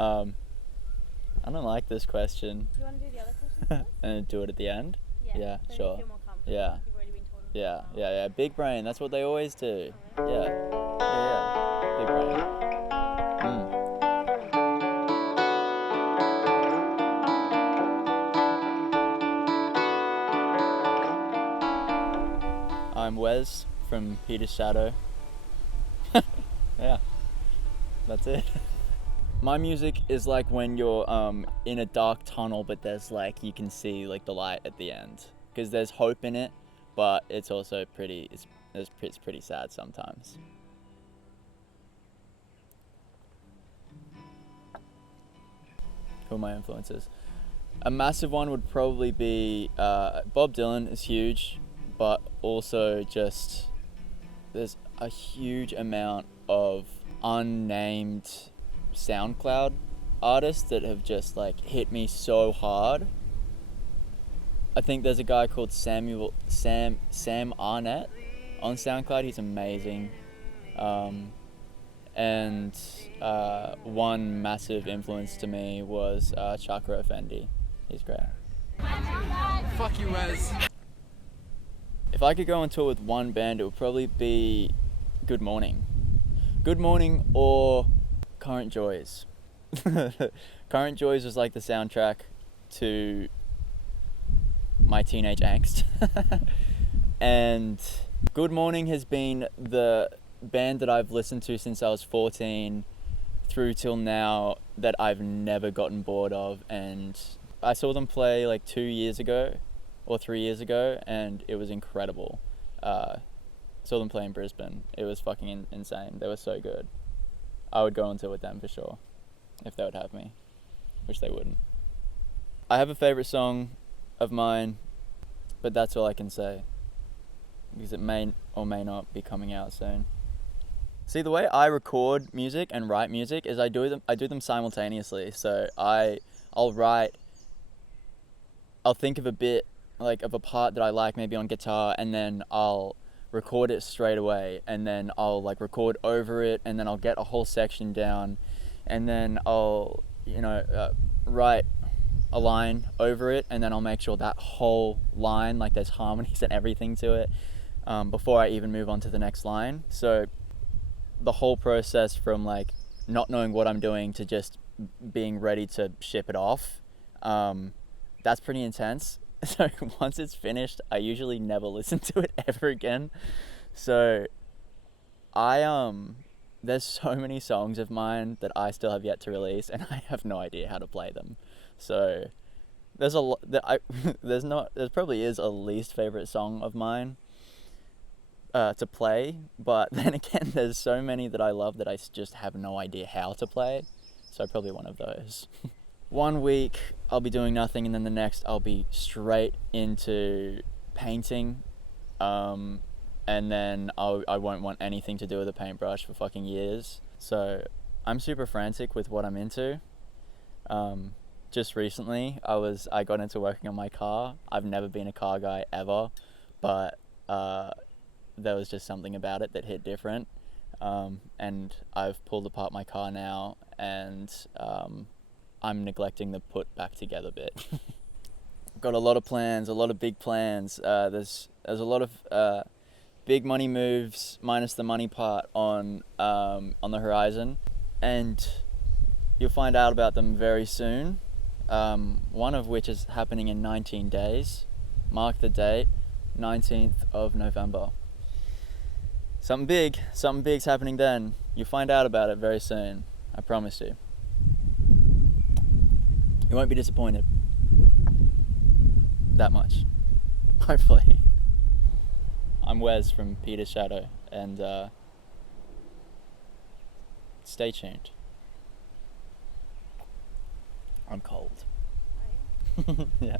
I don't like this question. Do you want to do the other question first? And do it at the end? Yeah, so sure. You feel more comfortable. Yeah. You've already been told. Yeah. Big brain, that's what they always do. Yeah. Big brain. I'm Wes from Peter's Shadow. Yeah, that's it. My music is like when you're in a dark tunnel, but there's like, you can see like the light at the end, because there's hope in it, but it's also it's pretty sad sometimes. Who are my influences? A massive one would probably be Bob Dylan is huge, but also just there's a huge amount of unnamed SoundCloud artists that have just like hit me so hard. I think there's a guy called Sam Arnett on SoundCloud. He's amazing. And one massive influence to me was Chakra Effendi. He's great. Fuck you, Wes. If I could go on tour with one band, it would probably be Good Morning. Good Morning or Current Joys. Current Joys was like the soundtrack to my teenage angst. And Good Morning has been the band that I've listened to since I was 14 through till now that I've never gotten bored of. And I saw them play like 2 years ago or 3 years ago, and it was incredible. Saw them play in Brisbane. It was fucking insane. They were so good. I would go on tour with them for sure, if they would have me, which they wouldn't. I have a favorite song of mine, but that's all I can say, because it may or may not be coming out soon. See, the way I record music and write music is I do them simultaneously. So I'll think of a bit, like of a part that I like maybe on guitar, and then I'll record it straight away, and then I'll like record over it, and then I'll get a whole section down, and then I'll write a line over it, and then I'll make sure that whole line, like there's harmonies and everything to it, before I even move on to the next line. So the whole process from like not knowing what I'm doing to just being ready to ship it off, that's pretty intense. So once it's finished, I usually never listen to it ever again. So there's so many songs of mine that I still have yet to release, and I have no idea how to play them. So there's there probably is a least favorite song of mine to play, but then again, there's so many that I love that I just have no idea how to play. So probably one of those. 1 week I'll be doing nothing, and then the next I'll be straight into painting, and then I won't want anything to do with a paintbrush for fucking years. So I'm super frantic with what I'm into. Just recently I got into working on my car. I've never been a car guy ever, but there was just something about it that hit different, and I've pulled apart my car now, and I'm neglecting the put back together bit. Got a lot of plans, a lot of big plans. There's a lot of big money moves, minus the money part, on the horizon, and you'll find out about them very soon. One of which is happening in 19 days. Mark the date, 19th of November. Something big's happening then. You'll find out about it very soon. I promise you. You won't be disappointed. That much. Hopefully. I'm Wes from Peter's Shadow, and stay tuned. I'm cold. Are you? Yeah.